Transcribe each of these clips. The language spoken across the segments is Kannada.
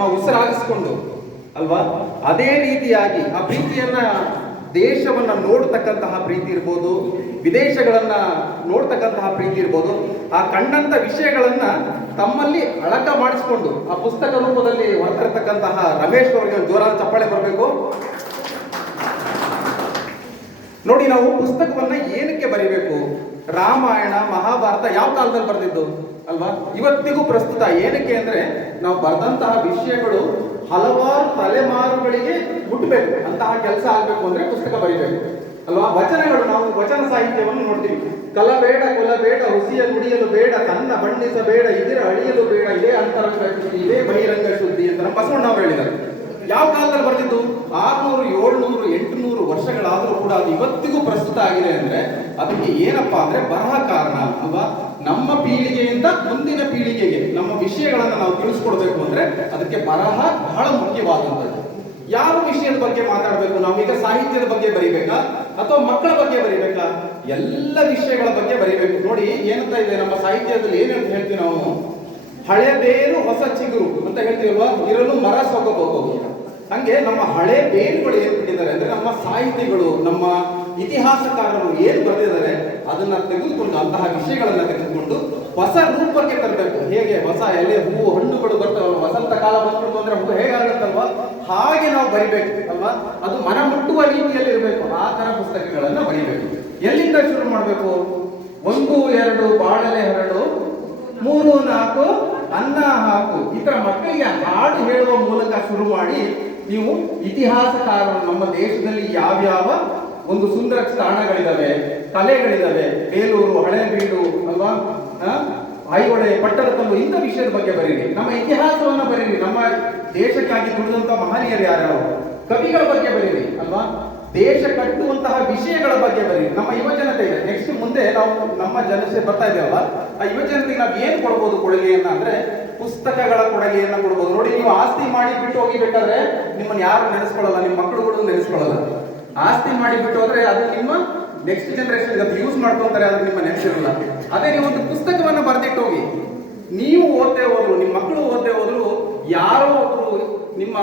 ನಮ್ಮ ಉಸಿರಾಗಿಸ್ಕೊಂಡು ಅಲ್ವಾ, ಅದೇ ರೀತಿಯಾಗಿ ಆ ಪ್ರೀತಿಯನ್ನ, ದೇಶವನ್ನ ನೋಡ್ತಕ್ಕಂತಹ ಪ್ರೀತಿ ಇರ್ಬೋದು, ವಿದೇಶಗಳನ್ನ ನೋಡ್ತಕ್ಕಂತಹ ಪ್ರೀತಿ ಇರ್ಬೋದು, ಆ ಕಂಡಂತ ವಿಷಯಗಳನ್ನ ತಮ್ಮಲ್ಲಿ ಅಳಕ ಮಾಡಿಸ್ಕೊಂಡು ಆ ಪುಸ್ತಕ ರೂಪದಲ್ಲಿ ಹೊರತರತಕ್ಕಂತಹ ರಮೇಶ್ ಅವರಿಗೆ ಒಂದು ಜೋರಾದ ಚಪ್ಪಾಳೆ ಬರಬೇಕು. ನೋಡಿ, ನಾವು ಪುಸ್ತಕವನ್ನ ಏನಕ್ಕೆ ಬರೀಬೇಕು? ರಾಮಾಯಣ ಮಹಾಭಾರತ ಯಾವ ಕಾಲದಲ್ಲಿ ಬರೆದಿದ್ದು ಅಲ್ವಾ, ಇವತ್ತಿಗೂ ಪ್ರಸ್ತುತ. ಏನಕ್ಕೆ ಅಂದ್ರೆ ನಾವು ಬರೆದಂತಹ ವಿಷಯಗಳು ಹಲವಾರು ತಲೆಮಾರುಗಳಿಗೆ ಮುಟ್ಟಬೇಕು, ಅಂತಹ ಕೆಲಸ ಆಗ್ಬೇಕು ಅಂದ್ರೆ ಪುಸ್ತಕ ಬರೀಬೇಕು ಅಲ್ವಾ. ವಚನಗಳು, ನಾವು ವಚನ ಸಾಹಿತ್ಯವನ್ನು ನೋಡ್ತೀವಿ. ಕಲಬೇಡ ಕೊಲಬೇಡ ಹುಸಿಯ ನುಡಿಯಲು ಬೇಡ, ತನ್ನ ಬಣ್ಣಿಸಬೇಡ ಇದರ ಅಳಿಯಲು ಬೇಡ, ಇದೇ ಅಂತರಂಗ ಶುದ್ಧಿ ಇದೇ ಬಹಿರಂಗ ಶುದ್ಧಿ ಅಂತ ನಮ್ಮ ಬಸವಣ್ಣವರು ಹೇಳಿದ್ದಾರೆ. ಯಾವ ಕಾಲದಲ್ಲಿ ಬರೆದಿದ್ದು? 600, 700, 800 ವರ್ಷಗಳಾದರೂ ಕೂಡ ಅದು ಇವತ್ತಿಗೂ ಪ್ರಸ್ತುತ ಆಗಿದೆ ಅಂದ್ರೆ ಅದಕ್ಕೆ ಏನಪ್ಪಾ ಅಂದ್ರೆ ಬರಹ ಕಾರಣ ಅಲ್ವಾ. ನಮ್ಮ ಪೀಳಿಗೆಯಿಂದ ಮುಂದಿನ ಪೀಳಿಗೆಗೆ ನಮ್ಮ ವಿಷಯಗಳನ್ನ ನಾವು ತಿಳಿಸ್ಕೊಡ್ಬೇಕು ಅಂದ್ರೆ ಅದಕ್ಕೆ ಬರಹ ಬಹಳ ಮುಖ್ಯವಾದಂಥದ್ದು. ಯಾವ ವಿಷಯದ ಬಗ್ಗೆ ಮಾತಾಡಬೇಕು? ನಾವೀಗ ಸಾಹಿತ್ಯದ ಬಗ್ಗೆ ಬರಿಬೇಕಾ ಅಥವಾ ಮಕ್ಕಳ ಬಗ್ಗೆ ಬರಿಬೇಕಾ? ಎಲ್ಲ ವಿಷಯಗಳ ಬಗ್ಗೆ ಬರಿಬೇಕು. ನೋಡಿ, ಏನಂತ ಇದೆ ನಮ್ಮ ಸಾಹಿತ್ಯದಲ್ಲಿ, ಏನಂತ ಹೇಳ್ತೀವಿ ನಾವು? ಹಳೆ ಬೇರು ಹೊಸ ಚಿಗುರು ಅಂತ ಹೇಳ್ತೀವಲ್ವಾ, ಇರಲು ಮರ ಸೊಗಬಹುದು. ಹಂಗೆ ನಮ್ಮ ಹಳೆ ಬೇರುಗಳು ಏನ್ ಬಿಟ್ಟಿದ್ದಾರೆ ಅಂದ್ರೆ ನಮ್ಮ ಸಾಹಿತಿಗಳು, ನಮ್ಮ ಇತಿಹಾಸಕಾರರು ಏನ್ ಬರೆದಿದ್ದಾರೆ ಅದನ್ನ ತೆಗೆದುಕೊಂಡು, ಅಂತಹ ವಿಷಯಗಳನ್ನ ತೆಗೆದುಕೊಂಡು ಹೊಸ ರೂಪಕ್ಕೆ ತರಬೇಕು. ಹೇಗೆ ಹೊಸ ಎಲೆ, ಹೂವು, ಹಣ್ಣುಗಳು ಬರ್ತಾವಲ್ವ, ವಸಂತ ಕಾಲ ಬಂದ್ಬಿಡ್ತು ಅಂದ್ರೆ ಹೂವು ಹೇಗಾಗುತ್ತಲ್ವಾ, ಹಾಗೆ ನಾವು ಬರಿಬೇಕು ಅಲ್ವಾ. ಅದು ಮನ ಮುಟ್ಟುವ ರೀತಿಯಲ್ಲಿ ಇರಬೇಕು. ಆ ತರ ಪುಸ್ತಕಗಳನ್ನ ಬರಿಬೇಕು. ಎಲ್ಲಿಂದ ಶುರು ಮಾಡಬೇಕು? 1, 2 ಬಾಳಲೆ ಹರಡು, 3, 4 ಅನ್ನ ಹಾಕು. ಈ ತರ ಮಕ್ಕಳಿಗೆ ಹಾಡು ಹೇಳುವ ಮೂಲಕ ಶುರು ಮಾಡಿ ನೀವು ಇತಿಹಾಸಕಾರರು, ನಮ್ಮ ದೇಶದಲ್ಲಿ ಯಾವ್ಯಾವ ಒಂದು ಸುಂದರ ಸ್ಥಾನಗಳಿದಾವೆ, ಕಲೆಗಳಿದಾವೆ, ಬೇಲೂರು, ಹಳೇಬೀಡು ಅಲ್ವಾ, ಐಹೊಳೆ, ಪಟ್ಟದಕಲ್ಲು, ಇಂಥ ವಿಷಯದ ಬಗ್ಗೆ ಬರೀರಿ. ನಮ್ಮ ಇತಿಹಾಸವನ್ನ ಬರೀರಿ. ನಮ್ಮ ದೇಶಕ್ಕಾಗಿ ದುಡಿದಂತ ಮಹನೀಯರು ಯಾರ್ಯಾರು, ಕವಿಗಳ ಬಗ್ಗೆ ಬರೀರಿ ಅಲ್ವಾ. ದೇಶ ಕಟ್ಟುವಂತಹ ವಿಷಯಗಳ ಬಗ್ಗೆ ಬರೀರಿ. ನಮ್ಮ ಯುವಜನತೆ ಇದೆ, ನೆಕ್ಸ್ಟ್ ಮುಂದೆ ನಾವು ನಮ್ಮ ಜನತೆ ಬರ್ತಾ ಇದ್ದೇವಲ್ಲ, ಆ ಯುವಜನತೆಗೆ ನಾವು ಏನ್ ಕೊಡ್ಬೋದು ಕೊಡುಗೆಯನ್ನ ಅಂದ್ರೆ ಪುಸ್ತಕಗಳ ಕೊಡುಗೆಯನ್ನ ಕೊಡ್ಬೋದು. ನೋಡಿ, ನೀವು ಆಸ್ತಿ ಮಾಡಿ ಬಿಟ್ಟು ಹೋಗಿಬೇಕಾದ್ರೆ ನಿಮ್ಮನ್ನ ಯಾರು ನೆನೆಸ್ಕೊಳ್ಳಲ್ಲ, ನಿಮ್ಮ ಮಕ್ಕಳುಗಳು ನೆನೆಸ್ಕೊಳ್ಳಲ್ಲ. ಆಸ್ತಿ ಮಾಡಿ ಬಿಟ್ಟು ಹೋದ್ರೆ ಅದು ನಿಮ್ಮ ನೆಕ್ಸ್ಟ್ ಜನರೇಷನ್ ಅದು ಯೂಸ್ ಮಾಡ್ಕೊಂತಾರೆ, ಅದು ನಿಮ್ಮ ನೆನೆಸಿರಲ್ಲ. ಅದೇ ನೀವು ಒಂದು ಪುಸ್ತಕವನ್ನ ಬರೆದಿಟ್ಟು ಹೋಗಿ, ನೀವು ಓದ್ತೇ ಹೋದ್ರು, ನಿಮ್ಮ ಮಕ್ಕಳು ಓದ್ತೇ ಹೋದ್ರು, ಯಾರೋ ಒಬ್ರು ನಿಮ್ಮ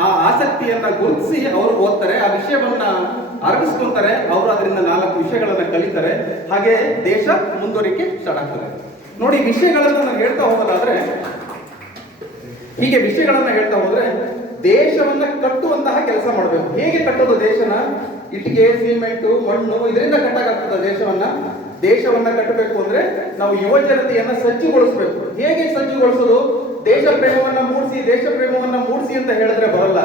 ಆ ಆಸಕ್ತಿಯನ್ನ ಗುರುತಿಸಿ ಅವರು ಓದ್ತಾರೆ, ಆ ವಿಷಯವನ್ನ ಅರಗಿಸ್ಕೊಂತಾರೆ, ಅವರು ಅದರಿಂದ 4 ವಿಷಯಗಳನ್ನ ಕಲಿತಾರೆ. ಹಾಗೆ ದೇಶ ಮುಂದುವರಿಕೆ ಸ್ಟಾರ್ಟ್ ಆಗ್ತದೆ. ನೋಡಿ, ವಿಷಯಗಳನ್ನ ನಾವು ಹೇಳ್ತಾ ಹೋಗೋದಾದ್ರೆ, ಹೀಗೆ ವಿಷಯಗಳನ್ನ ಹೇಳ್ತಾ ಹೋದ್ರೆ ದೇಶವನ್ನ ಕಟ್ಟುವಂತಹ ಕೆಲಸ ಮಾಡಬೇಕು. ಹೇಗೆ ಕಟ್ಟೋದು ದೇಶನ? ಇಟ್ಟಿಗೆ, ಸಿಮೆಂಟು, ಮಣ್ಣು, ಇದರಿಂದ ಕಟ್ಟಕ್ಕಾಗ್ತದ ದೇಶವನ್ನ? ದೇಶವನ್ನ ಕಟ್ಟಬೇಕು ಅಂದ್ರೆ ನಾವು ಯುವ ಜನತೆಯನ್ನ ಸಜ್ಜುಗೊಳಿಸಬೇಕು. ಹೇಗೆ ಸಜ್ಜುಗೊಳಿಸೋದು? ದೇಶ ಪ್ರೇಮವನ್ನ ಮೂಡಿಸಿ ಅಂತ ಹೇಳಿದ್ರೆ ಬರಲ್ಲ.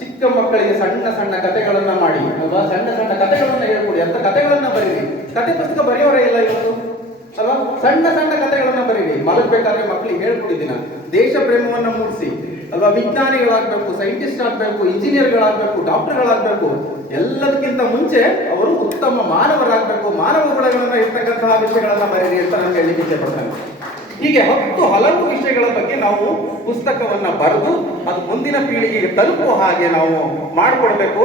ಚಿಕ್ಕ ಮಕ್ಕಳಿಗೆ ಸಣ್ಣ ಸಣ್ಣ ಕಥೆಗಳನ್ನ ಮಾಡಿ ಅಲ್ವಾ, ಸಣ್ಣ ಸಣ್ಣ ಕಥೆಗಳನ್ನ ಹೇಳ್ಕೊಡಿ. ಅಂತ ಕಥೆಗಳನ್ನ ಬರೀರಿ. ಕಥೆ ಪುಸ್ತಕ ಬರೆಯೋರೇ ಇಲ್ಲ ಇವತ್ತು ಅಲ್ವಾ. ಸಣ್ಣ ಸಣ್ಣ ಕಥೆಗಳನ್ನ ಬರೀರಿ. ಮಲಗಬೇಕಾದ್ರೆ ಮಕ್ಕಳಿಗೆ ಹೇಳ್ಕೊಡಿದಿನ ದೇಶ ಪ್ರೇಮವನ್ನ ಮೂಡಿಸಿ ಅಲ್ವಾ. ವಿಜ್ಞಾನಿಗಳಾಗಬೇಕು, ಸೈಂಟಿಸ್ಟ್ ಆಗಬೇಕು, ಇಂಜಿನಿಯರ್ಗಳಾಗಬೇಕು, ಡಾಕ್ಟರ್ಗಳಾಗಬೇಕು. ಎಲ್ಲದಕ್ಕಿಂತ ಮುಂಚೆ ಅವರು ಉತ್ತಮ ಮಾನವರಾಗಬೇಕು. ಮಾನವ ಗುಣಗಳನ್ನ ಇರ್ತಕ್ಕಂತಹ ವಿಷಯಗಳನ್ನ ಬರೀರಿ ಅಂತ ನಾನು ಹೇಳಲಿಕ್ಕೆ ಇಚ್ಛೆ ಪಡ್ತೇನೆ. ಹೀಗೆ ಹಲವು ವಿಷಯಗಳ ಬಗ್ಗೆ ನಾವು ಪುಸ್ತಕವನ್ನ ಬರೆದು ಅದು ಮುಂದಿನ ಪೀಳಿಗೆಗೆ ತಲುಪುವ ಹಾಗೆ ನಾವು ಮಾಡಿಕೊಡ್ಬೇಕು.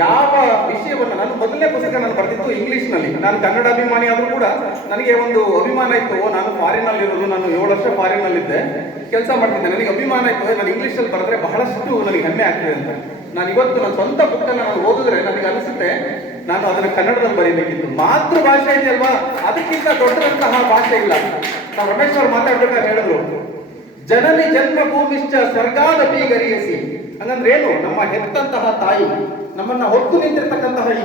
ಯಾವ ವಿಷಯವನ್ನ, ನಾನು ಮೊದಲನೇ ಪುಸ್ತಕ ನಾನು ಬರೆದಿದ್ದು ಇಂಗ್ಲಿಷ್ ನಲ್ಲಿ. ನಾನು ಕನ್ನಡ ಅಭಿಮಾನಿ ಆದ್ರೂ ಕೂಡ ನನಗೆ ಒಂದು ಅಭಿಮಾನ ಇತ್ತು. ನಾನು ಫಾರಿನ್ ನಲ್ಲಿ ಇರೋದು, ನಾನು 7 ವರ್ಷ ಫಾರಿನ್ ನಲ್ಲಿದ್ದೆ, ಕೆಲಸ ಮಾಡ್ತಿದ್ದೆ. ನನಗೆ ಅಭಿಮಾನ ಇತ್ತು, ನಾನು ಇಂಗ್ಲಿಷ್ ಅಲ್ಲಿ ಬರೆದ್ರೆ ಬಹಳಷ್ಟು ನನಗೆ ಹೆಮ್ಮೆ ಆಗ್ತದೆ ಅಂತ. ನಾನು ಇವತ್ತು ನನ್ನ ಸ್ವಂತ ಬುಕ್ಕನ್ನು ನಾನು ಓದಿದ್ರೆ ನನಗೆ ಅನಿಸುತ್ತೆ ನಾನು ಅದನ್ನ ಕನ್ನಡದಲ್ಲಿ ಬರೀಬೇಕಿತ್ತು. ಮಾತೃಭಾಷೆ ಇದೆಯಲ್ವಾ, ಅದಕ್ಕಿಂತ ದೊಡ್ಡದಂತಹ ಭಾಷೆ ಇಲ್ಲ. ನಾವು ರಮೇಶ್ ಅವರು ಮಾತಾಡ್ಬೇಕಾದ್ರೆ ಹೇಳಿದ್ರು, ಜನನಿ ಜನ್ಮ ಭೂಮಿಶ್ಚ ಸ್ವರ್ಗಾದ ಬೀಗರಿಯಿಸಿ. ಹಂಗಂದ್ರೆ ಏನು? ನಮ್ಮ ಹೆತ್ತಂತಹ ತಾಯಿ, ನಮ್ಮನ್ನ ಹೊತ್ತು ನಿಂತಿರ್ತಕ್ಕಂತಹ ಈ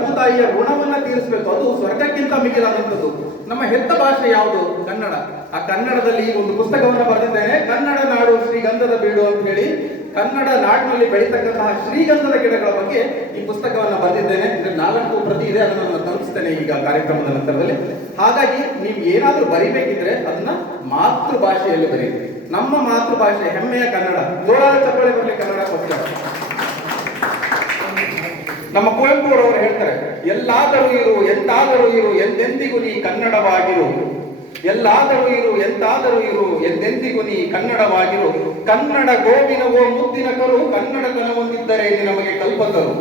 ಭೂತಾಯಿಯ ಋಣವನ್ನ ತೀರಿಸಬೇಕು. ಅದು ಸ್ವರ್ಗಕ್ಕಿಂತ ಮಿಗಿಲಾದಂಥದ್ದು. ನಮ್ಮ ಹೆತ್ತ ಭಾಷೆ ಯಾವುದು? ಕನ್ನಡ. ಆ ಕನ್ನಡದಲ್ಲಿ ಒಂದು ಪುಸ್ತಕವನ್ನ ಬರೆದಿದ್ದೇನೆ, ಕನ್ನಡ ನಾಡು ಶ್ರೀಗಂಧದ ಬೀಡು ಅಂತ ಹೇಳಿ. ಕನ್ನಡ ನಾಡಿನಲ್ಲಿ ಬೆಳೀತಕ್ಕಂತಹ ಶ್ರೀಗಂಧದ ಗಿಡಗಳ ಬಗ್ಗೆ ಈ ಪುಸ್ತಕವನ್ನ ಬರೆದಿದ್ದೇನೆ. 4 ಪ್ರತಿ ಇದೆ, ಅದನ್ನು ನಾನು ತಲುಪಿಸ್ತೇನೆ ಈಗ ಕಾರ್ಯಕ್ರಮದ ನಂತರದಲ್ಲಿ. ಹಾಗಾಗಿ ನೀವು ಏನಾದ್ರೂ ಬರಿಬೇಕಿದ್ರೆ ಅದನ್ನ ಮಾತೃಭಾಷೆಯಲ್ಲಿ ಬರೀರಿ. ನಮ್ಮ ಮಾತೃಭಾಷೆ ಹೆಮ್ಮೆಯ ಕನ್ನಡ. ಜೋರಾದ ಚಪ್ಪಾಳೆ ಬರಲಿ ಕನ್ನಡ ಪುಸ್ತಕ. ನಮ್ಮ ಕುವೆಂಪು ಅವರು ಹೇಳ್ತಾರೆ, ಎಲ್ಲಾದರೂ ಇರು ಎಂತಾದರೂ ಇರು ಎಂದೆಂದಿಗೂ ನೀ ಕನ್ನಡವಾಗಿರು. ಎಲ್ಲಾದರೂ ಇರು ಎಂತಾದರೂ ಇರು ಎಂದೆಂದಿಗೂ ನೀ ಕನ್ನಡವಾಗಿರು. ಕನ್ನಡ ಗೋವಿನವೋ ಮುದ್ದಿನ ಕರು, ಕನ್ನಡತನ ಹೊಂದಿದ್ದರೆ ನಮಗೆ ಕಲ್ಪತರು.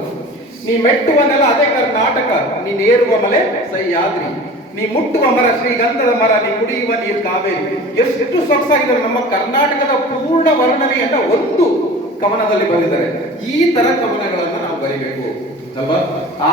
ನೀ ಮೆಟ್ಟುವ ನೆಲ ಅದೇ ಕರ್ನಾಟಕ, ನೀನೇರುವ ಮಲೆ ಸಹ್ಯಾದ್ರಿ. ನೀ ಮುಟ್ಟುವ ಮರ ಶ್ರೀಗಂಧದ ಮರ, ನೀ ಕುಡಿಯುವ ನೀರು ಕಾವೇರಿ. ಎಷ್ಟು ಸೊಗಸಾಗಿದೆ. ನಮ್ಮ ಕರ್ನಾಟಕದ ಪೂರ್ಣ ವರ್ಣನೆಯನ್ನ ಒಂದು ಕವನದಲ್ಲಿ ಬರೆದಿದ್ದಾರೆ. ಈ ತರ ಕವನಗಳನ್ನ ನಾವು ಬರಿಬೇಕು ಅಲ್ವಾ?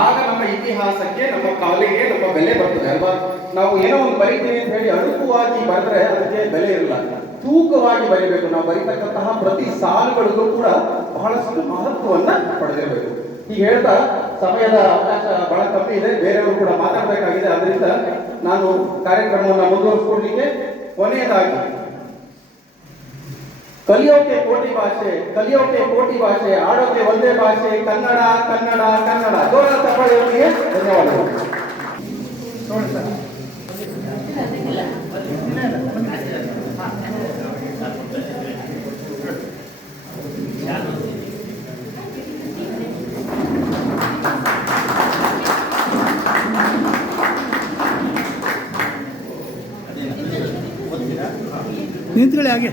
ಆಗ ನಮ್ಮ ಇತಿಹಾಸಕ್ಕೆ, ನಮ್ಮ ಕಲೆಗೆ ನಮ್ಮ ಬೆಲೆ ಬರ್ತದೆ ಅಲ್ವಾ? ನಾವು ಏನೋ ಒಂದು ಬರೀತೀವಿ ಅಂತ ಹೇಳಿ ಅಡುಕುವಾಗಿ ಬರೆದ್ರೆ ಅದಕ್ಕೆ ಬೆಲೆ ಇರಲ್ಲ. ತೂಕವಾಗಿ ಬರಿಬೇಕು. ನಾವು ಬರೀತಕ್ಕಂತಹ ಪ್ರತಿ ಸಾಲುಗಳಿಗೂ ಕೂಡ ಬಹಳಷ್ಟು ಮಹತ್ವವನ್ನ ಪಡೆದಿರಬೇಕು. ಈಗ ಹೇಳ್ತಾ ಸಮಯದ ಅವಕಾಶ ಬಹಳ ಕಮ್ಮಿ ಇದೆ, ಬೇರೆಯವರು ಕೂಡ ಮಾತಾಡಬೇಕಾಗಿದೆ. ಅದರಿಂದ ನಾನು ಕಾರ್ಯಕ್ರಮವನ್ನು ಮುಂದುವರಿಸಿಕೊಳ್ಳಲಿಕ್ಕೆ ಕೊನೆಯದಾಗಿ ಕಲಿಯೋಕೆ ಕೋಟಿ ಭಾಷೆ, ಕಲಿಯೋಕೆ ಕೋಟಿ ಭಾಷೆ, ಆಡೋಕೆ ಒಂದೇ ಭಾಷೆ, ಕನ್ನಡ ಕನ್ನಡ ಕನ್ನಡ. ಜೋರಾದ ಚಪ್ಪಾಳೆಯೊಂದಿಗೆ ಧನ್ಯವಾದಗಳು. ನೋಡಿ ಸರ್, ನಿಂತ್ಕೊಳ್ಳಿ ಹಾಗೆ.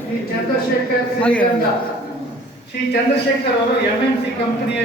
ಶ್ರೀ ಚಂದ್ರಶೇಖರ್ ಅವರು MNC ಕಂಪನಿಯ